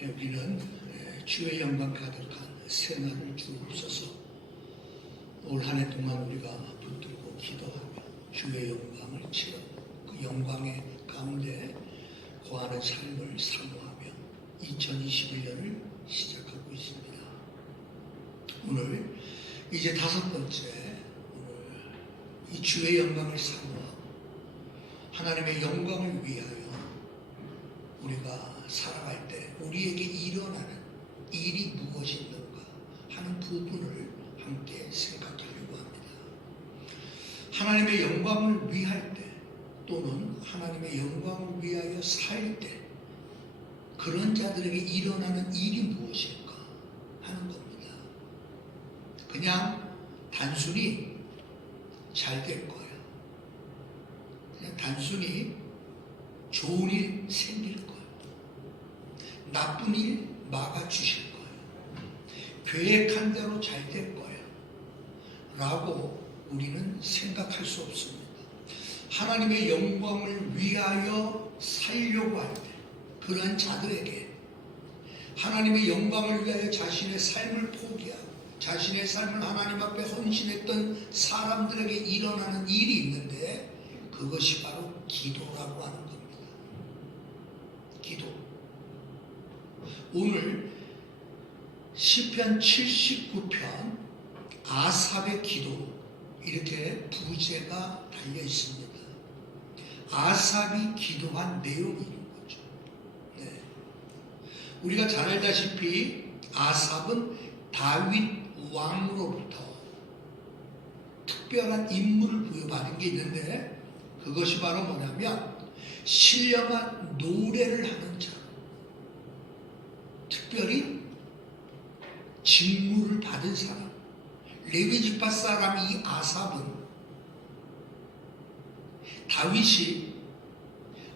우리는 주의 영광 가득한 새날을 주옵소서. 올 한 해 동안 우리가 붙들고 기도하며 주의 영광을 체험하고 그 영광의 가운데 거하는 삶을 사모하며 2021년을 시작하고 있습니다. 오늘 이제 5번째, 오늘 이 주의 영광을 사모하고 하나님의 영광을 위하여 우리가 살아갈 때 우리에게 일어나는 일이 무엇인가 하는 부분을 함께 생각하려고 합니다. 하나님의 영광을 위할 때 또는 하나님의 영광을 위하여 살 때 그런 자들에게 일어나는 일이 무엇일까 하는 겁니다. 그냥 단순히 잘 될 거예요. 그냥 단순히 좋은 일 생길 거예요. 나쁜 일 막아주실 거예요. 계획한 대로 잘 될 거예요. 라고 우리는 생각할 수 없습니다. 하나님의 영광을 위하여 살려고 할 때 그러한 자들에게 하나님의 영광을 위하여 자신의 삶을 포기하고 자신의 삶을 하나님 앞에 헌신했던 사람들에게 일어나는 일이 있는데 그것이 바로 기도라고 하는 겁니다. 기도. 오늘 시편 79편 아삽의 기도 이렇게 부제가 달려 있습니다. 아삽이 기도한 내용이 있는 거죠. 네. 우리가 잘 알다시피 아삽은 다윗 왕으로부터 특별한 임무를 부여받은 게 있는데 그것이 바로 뭐냐면 신령한 노래를 하는 자, 특별히 직무를 받은 사람, 레위 지파 사람 이 아삽은 다윗이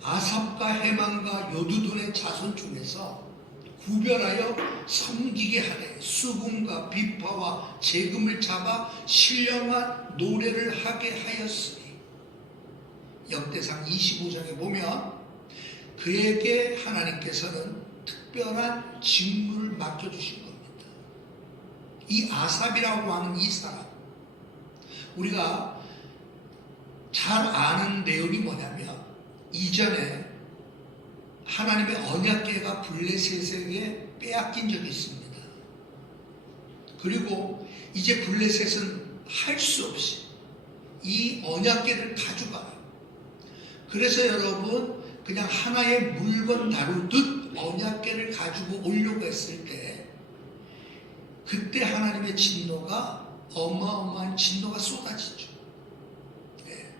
아삽과 헤만과 여두둔의 자손 중에서 구별하여 섬기게 하되 수금과 비파와 재금을 잡아 신령한 노래를 하게 하였으니 역대상 25장에 보면 그에게 하나님께서는 특별한 직무를 맡겨주신 겁니다. 이 아삽이라고 하는 이 사람, 우리가 잘 아는 내용이 뭐냐면 이전에 하나님의 언약궤가 블레셋에게 빼앗긴 적이 있습니다. 그리고 이제 블레셋은 할 수 없이 이 언약궤를 가져가라. 그래서 여러분 그냥 하나의 물건 다루듯 언약궤를 가지고 오려고 했을 때 그때 하나님의 진노가 어마어마한 진노가 쏟아지죠. 네.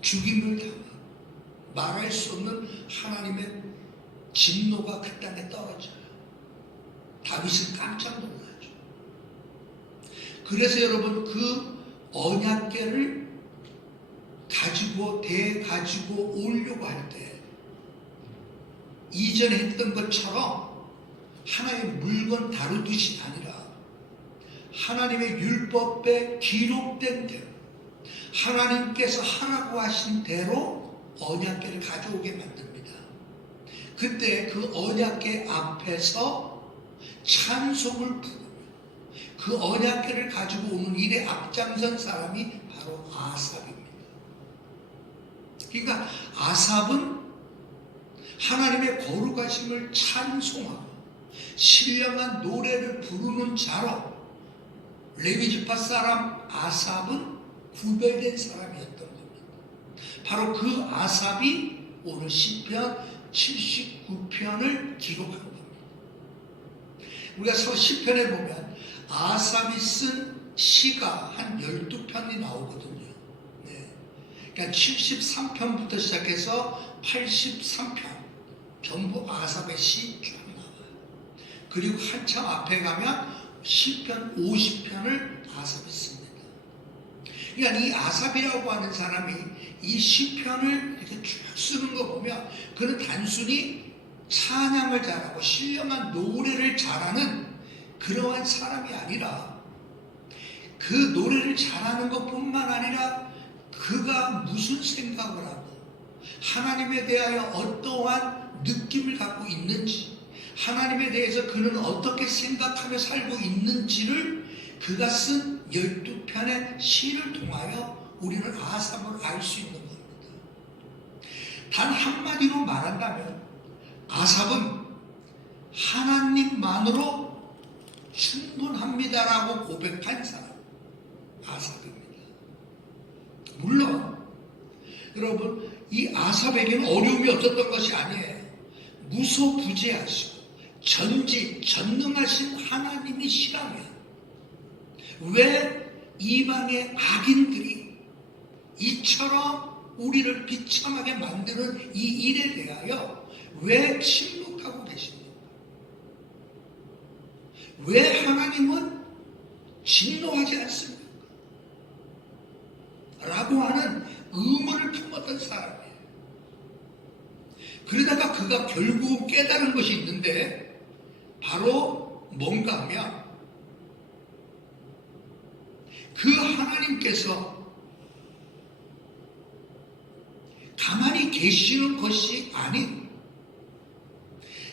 죽임을 당하고 말할 수 없는 하나님의 진노가 그 땅에 떨어져요. 다윗은 깜짝 놀라죠. 그래서 여러분 그 언약궤를 가지고 오려고 할 때 이전에 했던 것처럼 하나의 물건 다루듯이 아니라 하나님의 율법에 기록된 대로 하나님께서 하라고 하신 대로 언약궤를 가져오게 만듭니다. 그때 그 언약궤 앞에서 찬송을 부르며 그 언약궤를 가지고 오는 일에 앞장선 사람이 바로 아삽입니다. 그러니까 아삽은 하나님의 거룩하심을 찬송하고 신령한 노래를 부르는 자로 레위 지파 사람 아삽은 구별된 사람이었던 겁니다. 바로 그 아삽이 오늘 시편 79편을 기록한 겁니다. 우리가 시편에 보면 아삽이 쓴 시가 한 12편이 나오거든요. 네. 그러니까 73편부터 시작해서 83편 전부 아삽의 시 쭉 나와요. 그리고 한참 앞에 가면 시편 50편을 아삽이 씁니다. 그러니까 이 아삽이라고 하는 사람이 이 시편을 이렇게 쭉 쓰는 거 보면 그는 단순히 찬양을 잘하고 신령한 노래를 잘하는 그러한 사람이 아니라 그 노래를 잘하는 것뿐만 아니라 그가 무슨 생각을 하고 하나님에 대하여 어떠한 느낌을 갖고 있는지 하나님에 대해서 그는 어떻게 생각하며 살고 있는지를 그가 쓴 12편의 시를 통하여 우리는 아삽을 알 수 있는 겁니다. 단 한마디로 말한다면 아삽은 하나님만으로 충분합니다라고 고백한 사람, 아삽입니다. 물론 여러분, 이 아삽에게는 어려움이 없었던 것이 아니에요. 무소부재하시고 전능하신 하나님이 싫으면 왜 이방의 악인들이 이처럼 우리를 비참하게 만드는 이 일에 대하여 왜 침묵하고 계십니까? 왜 하나님은 진노하지 않습니까? 라고 하는 의문을 품었던 사람이에요. 그러다가 그가 결국 깨달은 것이 있는데 바로 뭔가 하면 그 하나님께서 가만히 계시는 것이 아닌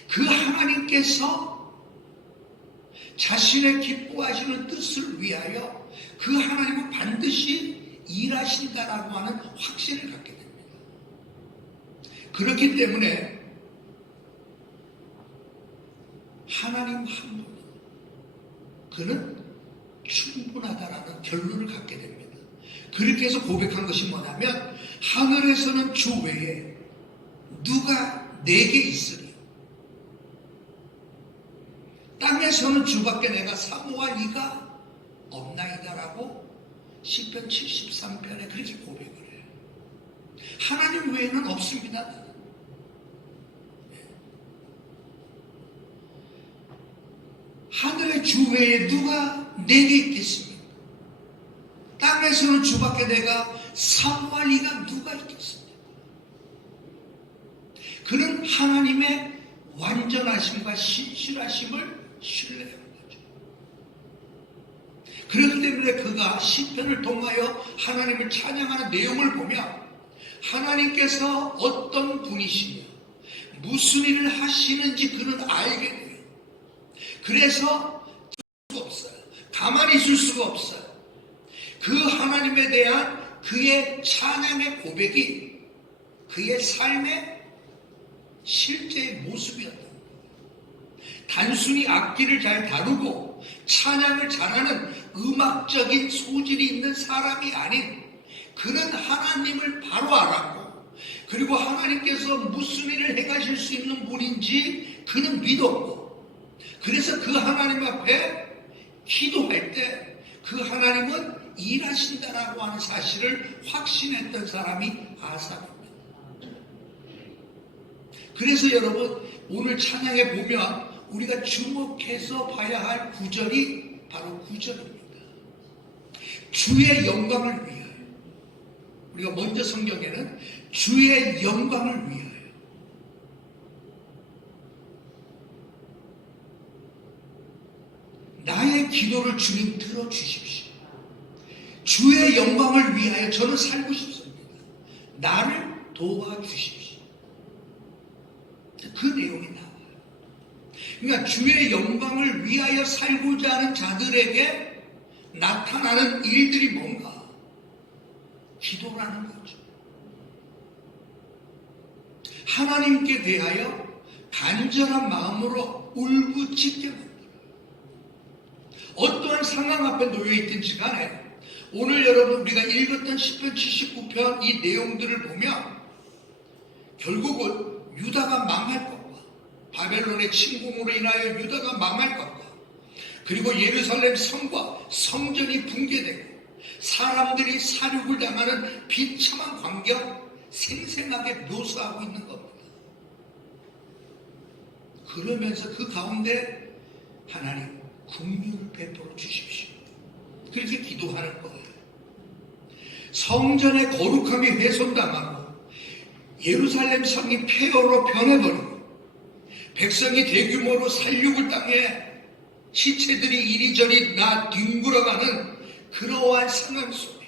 그 하나님께서 자신의 기뻐하시는 뜻을 위하여 그 하나님은 반드시 일하신다라고 하는 확신을 갖게 됩니다. 그렇기 때문에 하나님 한 분, 그는 충분하다라는 결론을 갖게 됩니다. 그렇게 해서 고백한 것이 뭐냐면 하늘에서는 주 외에 누가 내게 있으리, 땅에서는 주밖에 내가 사모할 이가 없나이다라고 시편 73편에 그렇게 고백을 해요. 하나님 외에는 없습니다. 하늘의 주 외에 누가 내게 있겠습니까? 땅에서는 주밖에 내가 사모할 이가 누가 있겠습니까? 그는 하나님의 완전하심과 신실하심을 신뢰하는 거죠. 그렇기 때문에 그가 시편을 통하여 하나님을 찬양하는 내용을 보면 하나님께서 어떤 분이시며 무슨 일을 하시는지 그는 알게 돼요. 그래서 수가 없어요. 가만히 있을 수가 없어요. 그 하나님에 대한 그의 찬양의 고백이 그의 삶의 실제의 모습이었다. 단순히 악기를 잘 다루고 찬양을 잘하는 음악적인 소질이 있는 사람이 아닌 그는 하나님을 바로 알았고 그리고 하나님께서 무슨 일을 행하실 수 있는 분인지 그는 믿었고 그래서 그 하나님 앞에 기도할 때 그 하나님은 일하신다라고 하는 사실을 확신했던 사람이 아삽입니다. 그래서 여러분 오늘 찬양에 보면 우리가 주목해서 봐야 할 구절이 바로 구절입니다. 주의 영광을 위하여. 우리가 먼저 성경에는 주의 영광을 위하여. 나의 기도를 주님 들어주십시오. 주의 영광을 위하여 저는 살고 싶습니다. 나를 도와주십시오. 그 내용이 나와요. 그러니까 주의 영광을 위하여 살고자 하는 자들에게 나타나는 일들이 뭔가? 기도라는 거죠. 하나님께 대하여 간절한 마음으로 울부짖게 합니다. 어떠한 상황 앞에 놓여있든지 간에 오늘 여러분 우리가 읽었던 시편 79편 이 내용들을 보면 결국은 유다가 망할 것과 바벨론의 침공으로 인하여 유다가 망할 것과 그리고 예루살렘 성과 성전이 붕괴되고 사람들이 사륙을 당하는 비참한 광경 생생하게 묘사하고 있는 겁니다. 그러면서 그 가운데 하나님 긍휼을 베풀어 주십시오. 그렇게 기도하는 거예요. 성전의 거룩함이 훼손당하고 예루살렘 성이 폐허로 변해버리고 백성이 대규모로 살육을 당해 시체들이 이리저리 뒹굴어가는 그러한 상황 속에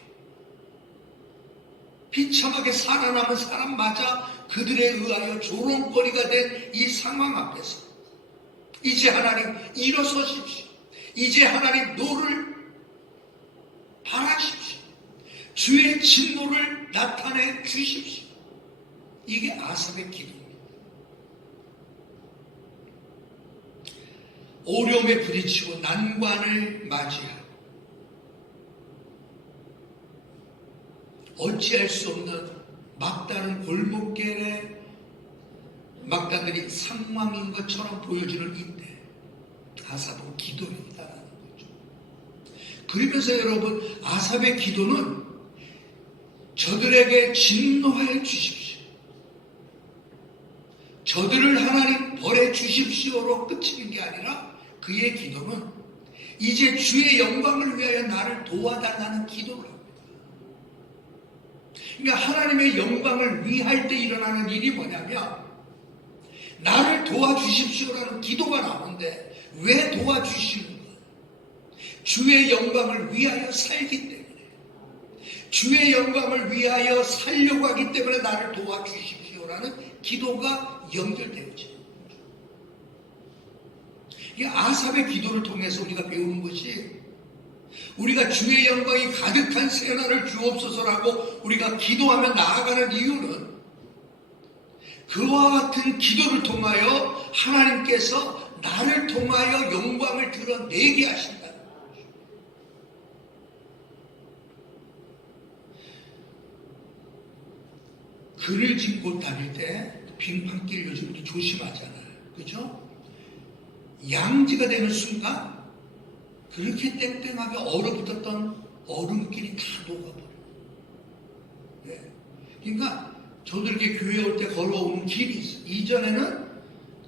비참하게 살아남은 사람마저 그들에 의하여 조롱거리가 된 이 상황 앞에서 이제 하나님 일어서십시오. 이제 하나님 노를 바라십시오. 주의 진노를 나타내 주십시오. 이게 아삽의 기도입니다. 어려움에 부딪히고 난관을 맞이하고 어찌할 수 없는 막다른 골목길에 막다들이 상황인 것처럼 보여지는 이때 아삽은 기도를 했다는 거죠. 그러면서 여러분, 아삽의 기도는 저들에게 진노하여 주십시오, 저들을 하나님 벌해 주십시오로 그치는 게 아니라 그의 기도는 이제 주의 영광을 위하여 나를 도와달라는 기도를 합니다. 그러니까 하나님의 영광을 위할 때 일어나는 일이 뭐냐면 나를 도와주십시오라는 기도가 나오는데, 왜 도와주시는가? 주의 영광을 위하여 살기 때문에, 주의 영광을 위하여 살려고 하기 때문에 나를 도와주십시오라는 기도가 연결되어지는 거죠. 이 아삽의 기도를 통해서 우리가 배우는 것이, 우리가 주의 영광이 가득한 새날을 주옵소서라고 우리가 기도하며 나아가는 이유는 그와 같은 기도를 통하여 하나님께서 나를 통하여 영광을 드러내게 하신다는 거죠. 그늘 진 곳 다닐 때 빙판길 요즘 우리 조심하잖아요. 그죠? 양지가 되는 순간 그렇게 땡땡하게 얼어붙었던 얼음길이 다 녹아버려요. 네. 그러니까 저도 이렇게 교회 올 때 걸어오는 길이 있어요. 이전에는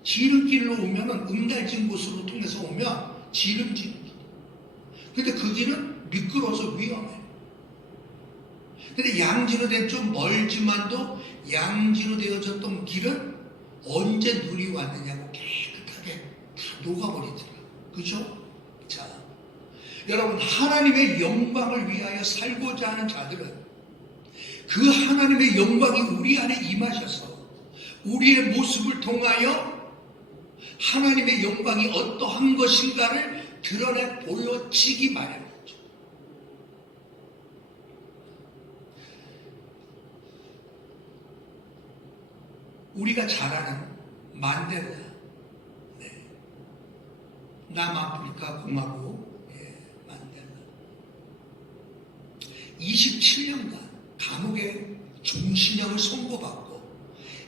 지름길로 오면은 음달진 곳으로 통해서 오면 지름진 길. 근데 그 길은 미끄러워서 위험해요. 근데 양지로 된 좀 멀지만도 양지로 되어졌던 길은 언제 눈이 왔느냐고 깨끗하게 다 녹아버리더라고요. 그죠? 자, 여러분, 하나님의 영광을 위하여 살고자 하는 자들은 그 하나님의 영광이 우리 안에 임하셔서 우리의 모습을 통하여 하나님의 영광이 어떠한 것인가를 드러내 보여지기 마련이죠. 우리가 잘 아는 만델라, 네. 남아프리카 공화국, 만델라 27년간 감옥에 종신형을 선고받고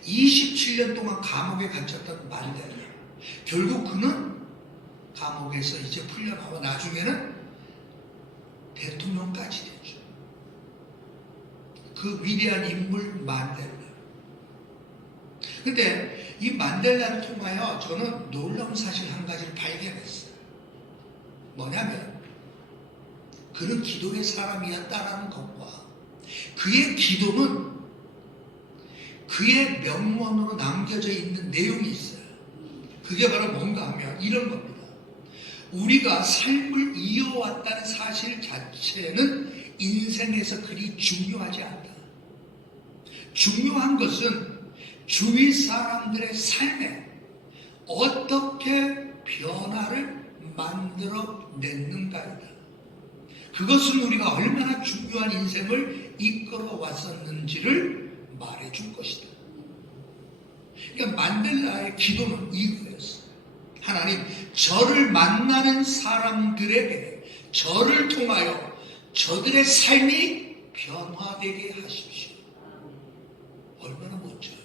27년 동안 감옥에 갇혔던 만델라, 결국 그는 감옥에서 이제 풀려나와 나중에는 대통령까지 됐죠. 그 위대한 인물 만델라. 근데 이 만델라를 통하여 저는 놀라운 사실 한 가지를 발견했어요. 뭐냐면 그는 기도의 사람이었다라는 것과 그의 기도는 그의 명문으로 남겨져 있는 내용이 있어요. 그게 바로 뭔가 하면 이런 겁니다. 우리가 삶을 이어왔다는 사실 자체는 인생에서 그리 중요하지 않다. 중요한 것은 주위 사람들의 삶에 어떻게 변화를 만들어 냈는가이다. 그것은 우리가 얼마나 중요한 인생을 이끌어 왔었는지를 말해줄 것이다. 그러니까 만델라의 기도는 이거였어요. 하나님, 저를 만나는 사람들에게 저를 통하여 저들의 삶이 변화되게 하십시오. 얼마나 멋져요.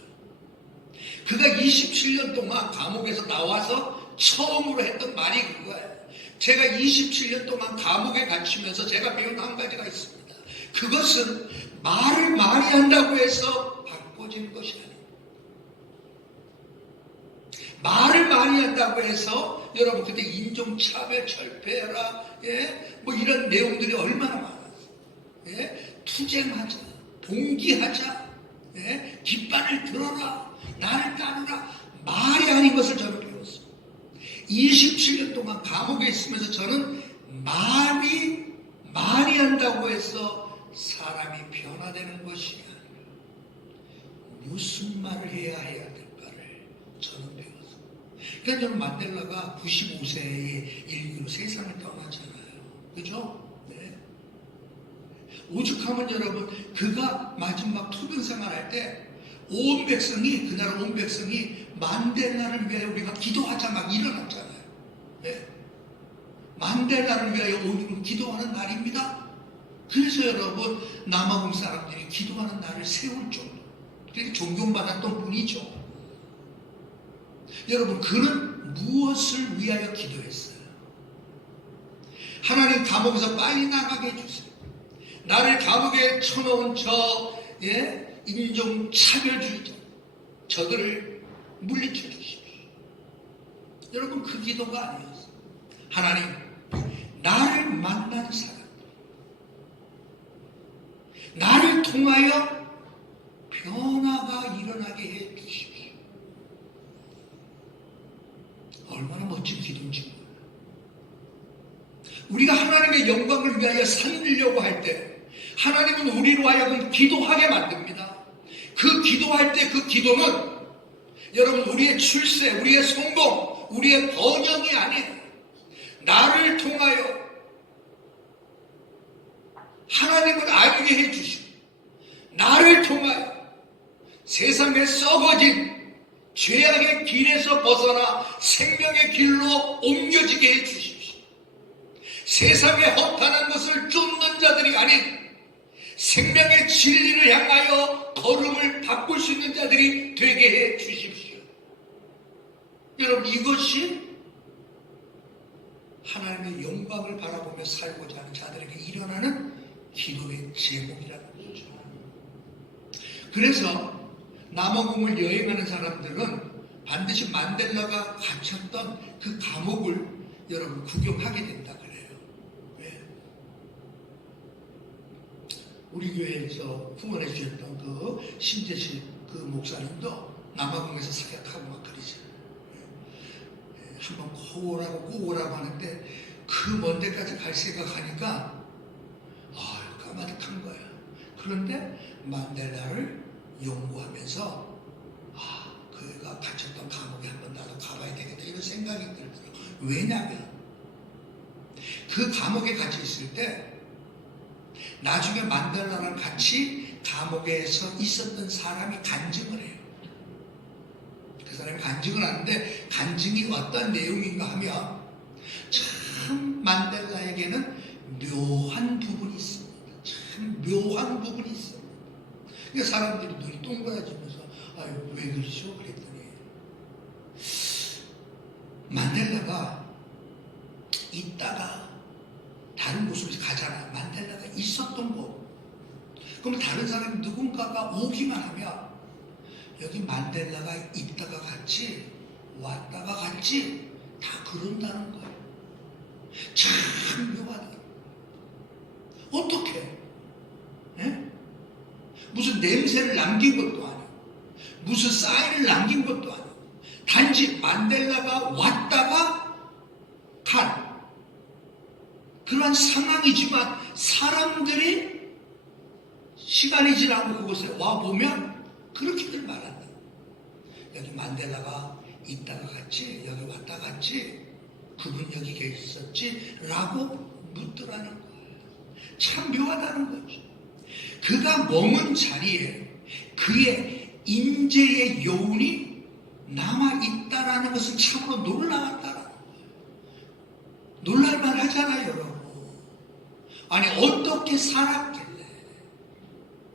그가 27년 동안 감옥에서 나와서 처음으로 했던 말이 그거예요. 제가 27년 동안 감옥에 갇히면서 제가 배운 한 가지가 있습니다. 그것은 말을 많이 한다고 해서 바꿔지는 것이 아닙니다. 말을 많이 한다고 해서 여러분 그때 인종차별 철폐라, 뭐 이런 내용들이 얼마나 많았어요. 투쟁하자, 봉기하자, 깃발을 들어라, 나를 따르라, 말이 아닌 것을 저는 배웠습니다. 27년 동안 감옥에 있으면서 저는 말이 많이 한다고 해서 사람이 변화되는 것이 아니라 무슨 말을 해야 될까를 저는 배웠습니다. 그러니까 저는 만델라가 95세의 일기로 세상을 떠나잖아요. 그죠? 네. 오죽하면 여러분, 그가 마지막 투병 생활할 때 온 백성이, 그 나라 온 백성이 만델라를 위하여 우리가 기도하자 막 일어났잖아요. 네. 만델라를 위하여 오늘은 기도하는 날입니다. 그래서 여러분, 남아공 사람들이 기도하는 날을 세울 정도, 그렇게 존경받았던 분이죠. 여러분, 그는 무엇을 위하여 기도했어요? 하나님, 감옥에서 빨리 나가게 해주세요. 나를 감옥에 쳐놓은 인종차별주의자, 저들을 물리쳐 주십시오. 여러분, 그 기도가 아니었어요. 하나님, 나를 만난 사람, 나를 통하여 변화가 일어나게 해 주십시오. 얼마나 멋진 기도인지 몰라요. 우리가 하나님의 영광을 위하여 살리려고 할 때 하나님은 우리로 하여금 기도하게 만듭니다. 그 기도할 때 그 기도는 여러분, 우리의 출세, 우리의 성공, 우리의 번영이 아닌 나를 통하여 하나님을 알게 해주시고 나를 통하여 세상에 썩어진 죄악의 길에서 벗어나 생명의 길로 옮겨지게 해주십시오. 세상에 허탄한 것을 쫓는 자들이 아닌 생명의 진리를 향하여 걸음을 바꿀 수 있는 자들이 되게 해 주십시오. 여러분, 이것이 하나님의 영광을 바라보며 살고자 하는 자들에게 일어나는 기도의 제목이라는 거죠. 그래서 남아공을 여행하는 사람들은 반드시 만델라가 갇혔던 그 감옥을 여러분 구경하게 된다 그래요. 왜? 우리 교회에서 후원해 주셨던 그 신재실 그 목사님도 남아공에서 사역하고 막 그러죠. 한번 꼭 오라고 하는데 그 먼 데까지 갈 생각하니까 까마득한 거야. 그런데 만델라를 연구하면서 그가 갇혔던 감옥에 한번 나도 가봐야 되겠다 이런 생각이 들더라고요. 왜냐하면 그 감옥에 갇혀 있을 때 나중에 만델라랑 같이 감옥에서 있었던 사람이 간증을 해요. 그 사람이 간증을 하는데 간증이 어떤 내용인가 하면 참 만델라에게는 묘한 부분이 있습니다. 참 묘한 부분이 있습니다. 그러니까 사람들이 눈이 동그라지면서 왜 그러시오? 그랬더니 만델라가 있다가 다른 곳으로 가잖아요. 만델라가 있었던 곳. 그럼 다른 사람이 누군가가 오기만 하면 여기 만델라가 있다가 갔지 왔다가 갔지 다 그런다는 거예요. 참 묘하다. 어떻게? 네? 무슨 냄새를 남긴 것도 아니고 무슨 사인을 남긴 것도 아니고 단지 만델라가 왔다가 간 그러한 상황이지만 사람들이 시간이 지나고 그곳에 와보면 그렇게들 말한다. 여기 만델라가 있다가 갔지 여기 왔다 갔지 그분 여기 계셨었지 라고 묻더라는 거예요. 참 묘하다는 거죠. 그가 머문 자리에 그의 인재의 여운이 남아있다라는 것은 참으로 놀라웠다라는 거예요. 놀랄만 하잖아요, 여러분. 아니, 어떻게 살았길래,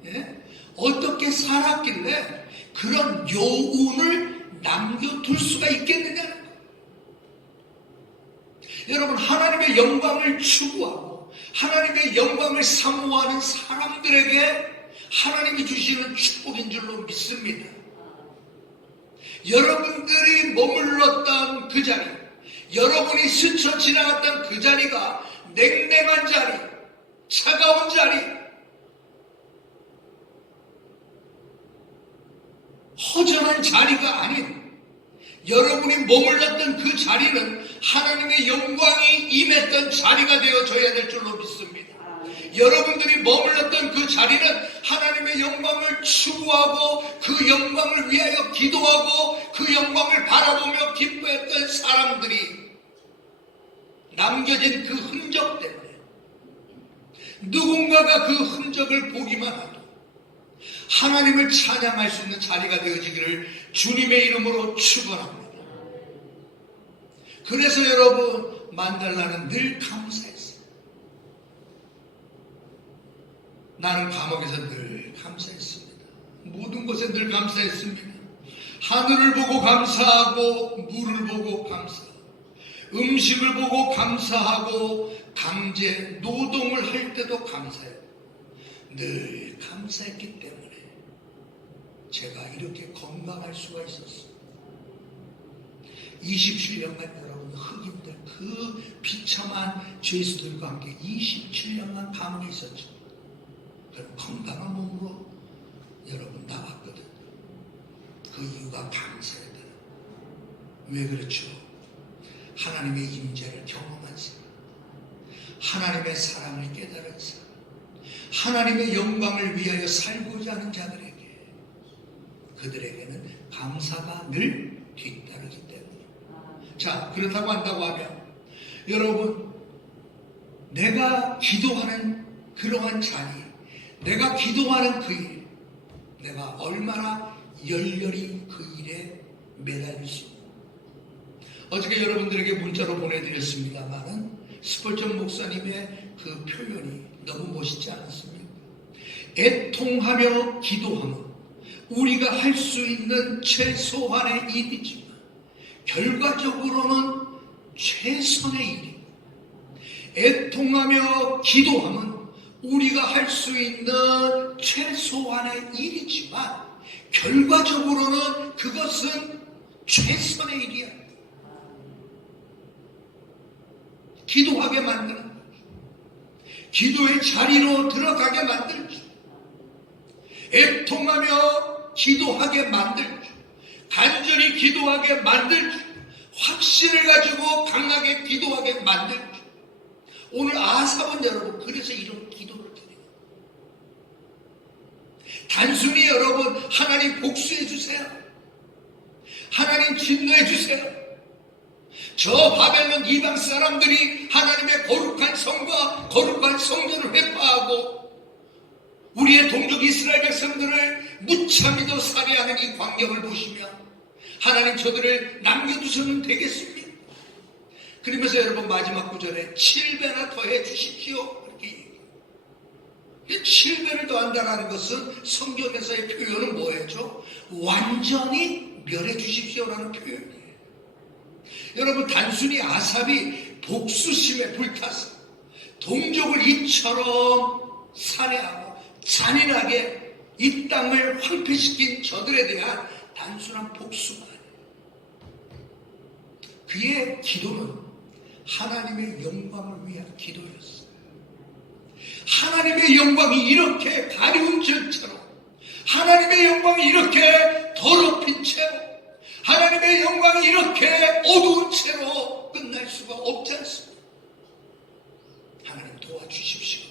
예? 어떻게 살았길래 그런 여운을 남겨둘 수가 있겠느냐는 거예요. 여러분, 하나님의 영광을 추구하고 하나님의 영광을 사모하는 사람들에게 하나님이 주시는 축복인 줄로 믿습니다. 여러분들이 머물렀던 그 자리, 여러분이 스쳐 지나갔던 그 자리가 냉랭한 자리, 차가운 자리, 허전한 자리가 아닌 여러분이 머물렀던 그 자리는 하나님의 영광이 임했던 자리가 되어져야 될 줄로 믿습니다. 여러분들이 머물렀던 그 자리는 하나님의 영광을 추구하고 그 영광을 위하여 기도하고 그 영광을 바라보며 기뻐했던 사람들이 남겨진 그 흔적 때문에 누군가가 그 흔적을 보기만 하도 하나님을 찬양할 수 있는 자리가 되어지기를 주님의 이름으로 축원합니다. 그래서 여러분, 만달라는 늘 감사했어요. 나는 감옥에서 늘 감사했습니다. 모든 것에 늘 감사했습니다. 하늘을 보고 감사하고, 물을 보고 감사하고, 음식을 보고 감사하고, 강제 노동을 할 때도 감사해요. 늘 감사했기 때문에 제가 이렇게 건강할 수가 있었어요. 27년간 여러분, 흑인들, 그 비참한 죄수들과 함께 27년간 감옥에 있었죠. 그럼 건강한 몸으로 여러분 나왔거든요. 그 이유가 감사해야 돼요. 왜 그렇죠? 하나님의 임재를 경험한 사람, 하나님의 사랑을 깨달은 사람, 하나님의 영광을 위하여 살고자 하는 자들에게, 그들에게는 감사가 늘 뒤따르기 때문에. 자, 그렇다고 한다고 하면 여러분, 내가 기도하는 그러한 자리, 내가 기도하는 그 일, 내가 얼마나 열렬히 그 일에 매달릴 수 있는. 어저께 여러분들에게 문자로 보내드렸습니다만은 스펄전 목사님의 그 표현이 너무 멋있지 않았습니까? 애통하며 기도하면 우리가 할 수 있는 최소한의 일이지만 결과적으로는 최선의 일이고, 애통하며 기도하면 우리가 할 수 있는 최소한의 일이지만 결과적으로는 그것은 최선의 일이야. 기도하게 만드는 거죠. 기도의 자리로 들어가게 만들죠. 애통하며 기도하게 만들죠. 간절히 기도하게 만들죠. 확신을 가지고 강하게 기도하게 만들죠. 오늘 아삽은 여러분, 그래서 이런 기도를 드려요. 단순히 여러분, 하나님 복수해 주세요, 하나님 진노해 주세요, 저 바벨론 이방 사람들이 하나님의 거룩한 성과 거룩한 성전을 회파하고 우리의 동족 이스라엘 백성들을 무참히도 살해하는 이 광경을 보시며 하나님 저들을 남겨두셔도 되겠습니까? 그러면서 여러분, 마지막 구절에 7배나 더해 주십시오, 이렇게 얘기해요. 7배를 더한다는 것은 성경에서의 표현은 뭐였죠? 완전히 멸해 주십시오라는 표현이에요. 여러분, 단순히 아삽이 복수심에 불타서 동족을 이처럼 살해하고 잔인하게 이 땅을 황폐시킨 저들에 대한 단순한 복수가 아니에요. 그의 기도는 하나님의 영광을 위한 기도였어요. 하나님의 영광이 이렇게 가려운 죄처럼, 하나님의 영광이 이렇게 더럽힌 채로, 하나님의 영광이 이렇게 어두운 채로 끝날 수가 없지 않습니다. 하나님 도와주십시오.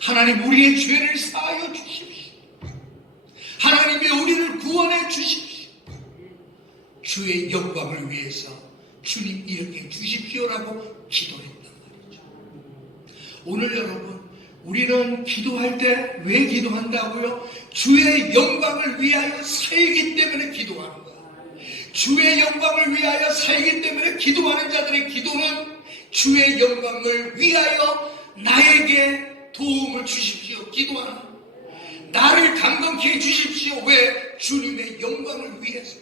하나님 우리의 죄를 사하여 주십시오. 하나님이 우리를 구원해 주십시오. 주의 영광을 위해서 주님 이렇게 주십시오라고 기도했단 말이죠. 오늘 여러분, 우리는 기도할 때 왜 기도한다고요? 주의 영광을 위하여 살기 때문에 기도하는 거야. 주의 영광을 위하여 살기 때문에 기도하는 자들의 기도는 주의 영광을 위하여 나에게 도움을 주십시오, 기도하는 거야. 나를 강건케 해주십시오. 왜? 주님의 영광을 위해서.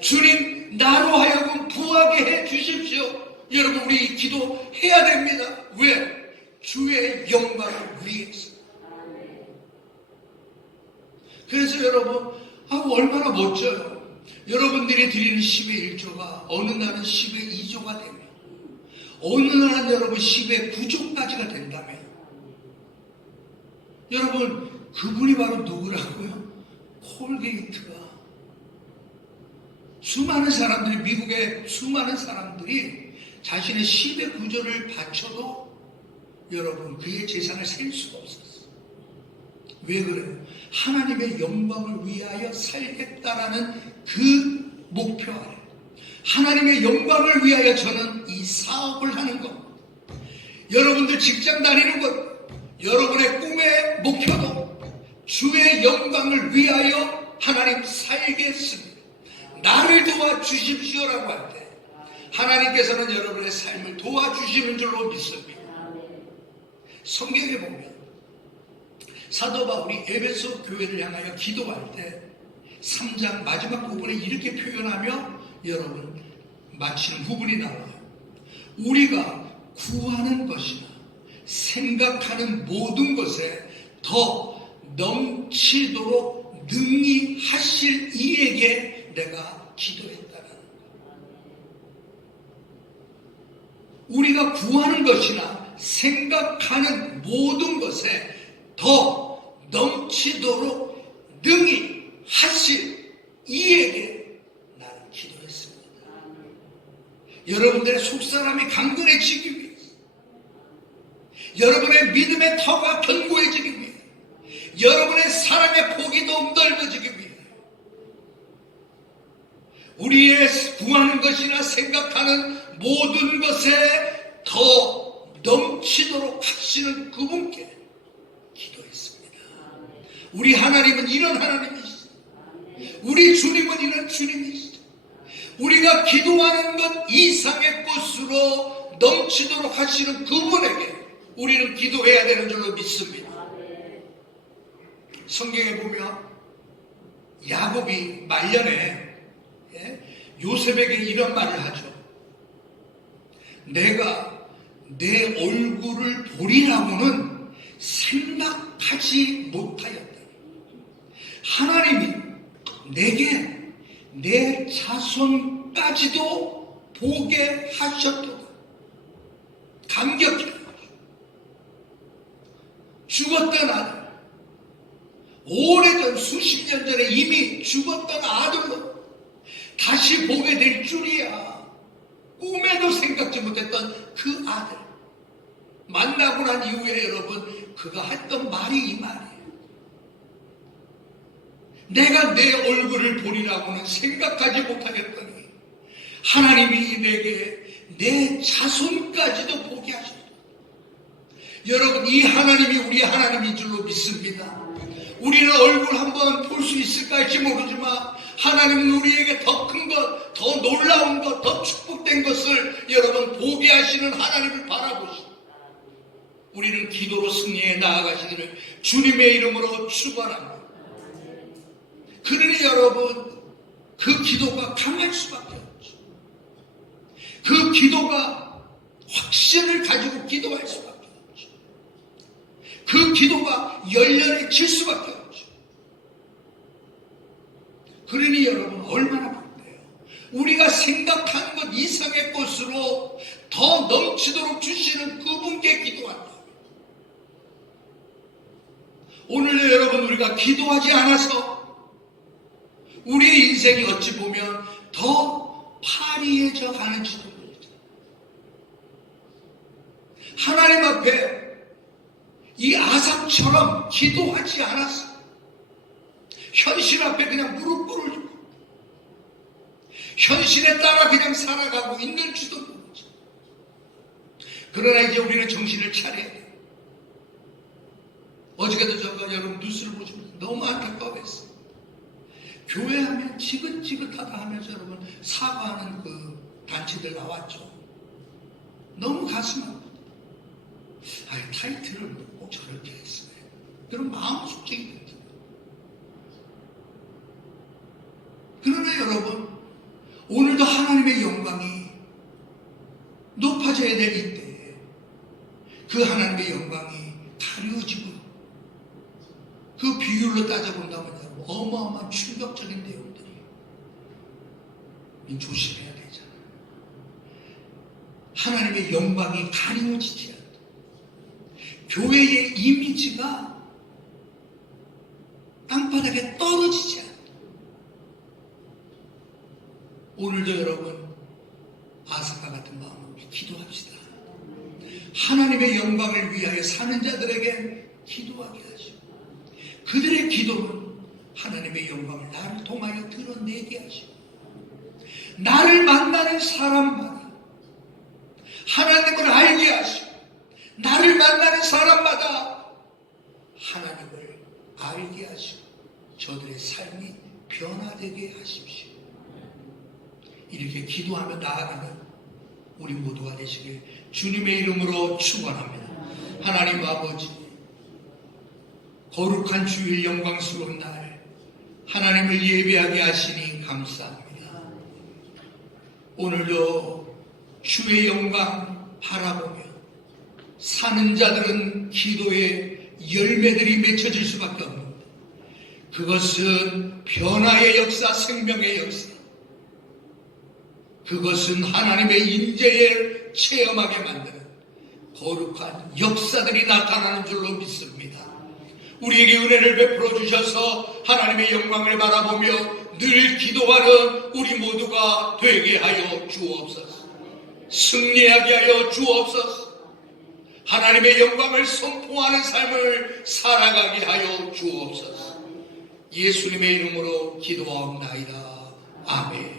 주님, 나로 하여금 부하게 해주십시오. 여러분, 우리 기도해야 됩니다. 왜? 주의 영광을 위해서. 그래서 여러분, 얼마나 멋져요. 여러분들이 드리는 10의 1조가 어느 날은 10의 2조가 되며, 어느 날은 여러분 10의 9조까지가 된다면, 여러분, 그분이 바로 누구라고요? 콜게이트가. 수많은 사람들이, 미국의 수많은 사람들이 자신의 10의 9조를 바쳐도 여러분, 그의 재산을 셀 수가 없었어요. 왜 그래요? 하나님의 영광을 위하여 살겠다라는 그 목표 아래 하나님의 영광을 위하여 저는 이 사업을 하는 것, 여러분들 직장 다니는 것, 여러분의 꿈의 목표도 주의 영광을 위하여 하나님 살겠습니다. 나를 도와주십시오라고 할 때 하나님께서는 여러분의 삶을 도와주시는 줄로 믿습니다. 성경에 보면 사도 바울이 에베소 교회를 향하여 기도할 때 3장 마지막 부분에 이렇게 표현하며 여러분 마치는 부분이 나와요. 우리가 구하는 것이나 생각하는 모든 것에 더 넘치도록 능히 하실 이에게 내가 기도했다는 것. 우리가 구하는 것이나 생각하는 모든 것에 더 넘치도록 능히 하실 이에게 나는 기도했습니다. 여러분들의 속사람이 강건해지기 위해서, 여러분의 믿음의 터가 견고해지기 위해, 여러분의 사랑의 폭이 더 넓어지기 위해, 우리의 구하는 것이나 생각하는 모든 것에 더 넘치도록 하시는 그분께 기도했습니다. 우리 하나님은 이런 하나님이시죠. 우리 주님은 이런 주님이시죠. 우리가 기도하는 것 이상의 것으로 넘치도록 하시는 그분에게 우리는 기도해야 되는 줄로 믿습니다. 성경에 보면 야곱이 말년에 요셉에게 이런 말을 하죠. 내가 내 얼굴을 보리라고는 생각하지 못하였다. 하나님이 내게 내 자손까지도 보게 하셨도다. 감격해. 죽었던 아들, 오래전 수십 년 전에 이미 죽었던 아들로 다시 보게 될 줄이야. 꿈에도 생각지 못했던 그 아들 만나고 난 이후에 여러분 그가 했던 말이 이 말이에요. 내가 내 얼굴을 보리라고는 생각하지 못하겠더니 하나님이 내게 내 자손까지도 보게 하셨다. 여러분 이 하나님이 우리 하나님인 줄로 믿습니다. 우리는 얼굴 한번 볼 수 있을까 할지 모르지만 하나님은 우리에게 더 큰 것, 더 놀라운 것, 더 축복된 것을 여러분 보게 하시는 하나님을 바라보시고 우리는 기도로 승리해 나아가시기를 주님의 이름으로 축원합니다. 그러니 여러분 그 기도가 강할 수밖에 없죠. 그 기도가 확신을 가지고 기도할 수밖에 없죠. 그 기도가 열렬해질 수밖에 없죠. 그러니 여러분 얼마나 바쁜데요. 우리가 생각하는 것 이상의 것으로 더 넘치도록 주시는 그분께 기도한다. 오늘도 여러분 우리가 기도하지 않아서 우리의 인생이 어찌 보면 더 파리해져 가는지도 모르죠. 하나님 앞에 이 아삭처럼 기도하지 않았어. 현실 앞에 그냥 무릎 꿇고 현실에 따라 그냥 살아가고 있는지도 모르죠. 그러나 이제 우리는 정신을 차려야 돼요. 어저께도 제가 여러분 뉴스를 보시면 너무 안타까워했어요. 교회 하면 지긋지긋하다 하면서 여러분 사과하는 그 단체들 나왔죠. 너무 가슴 아프다. 타이틀을 꼭 저렇게 했어요. 그런 마음 속정이 됐죠. 그러나 여러분 오늘도 하나님의 영광이 높아져야 될 이때에 그 하나님의 영광이 가려지고 그 비율로 따져본다면 어마어마한 충격적인 내용들이 조심해야 되잖아요. 하나님의 영광이 가려지지 않다. 교회의 이미지가 땅바닥에 떨어지지 않다. 오늘도 여러분 아삭과 같은 마음으로 기도합시다. 하나님의 영광을 위하여 사는 자들에게 기도하게 하시고 그들의 기도는 하나님의 하나님의 영광을 나를 통하여 드러내게 하시고 나를 만나는 사람마다 하나님을 알게 하시고 나를 만나는 사람마다 하나님을 알게 하시고 저들의 삶이 변화되게 하십시오. 이렇게 기도하며 나아가는 우리 모두가 되시길 주님의 이름으로 축원합니다. 하나님 아버지, 거룩한 주일 영광스러운 날 하나님을 예배하게 하시니 감사합니다. 오늘도 주의 영광 바라보며 사는 자들은 기도의 열매들이 맺혀질 수밖에 없습니다. 그것은 변화의 역사, 생명의 역사, 그것은 하나님의 임재를 체험하게 만드는 거룩한 역사들이 나타나는 줄로 믿습니다. 우리에게 은혜를 베풀어 주셔서 하나님의 영광을 바라보며 늘 기도하는 우리 모두가 되게 하여 주옵소서. 승리하게 하여 주옵소서. 하나님의 영광을 선포하는 삶을 살아가게 하여 주옵소서. 예수님의 이름으로 기도하옵나이다. 아멘.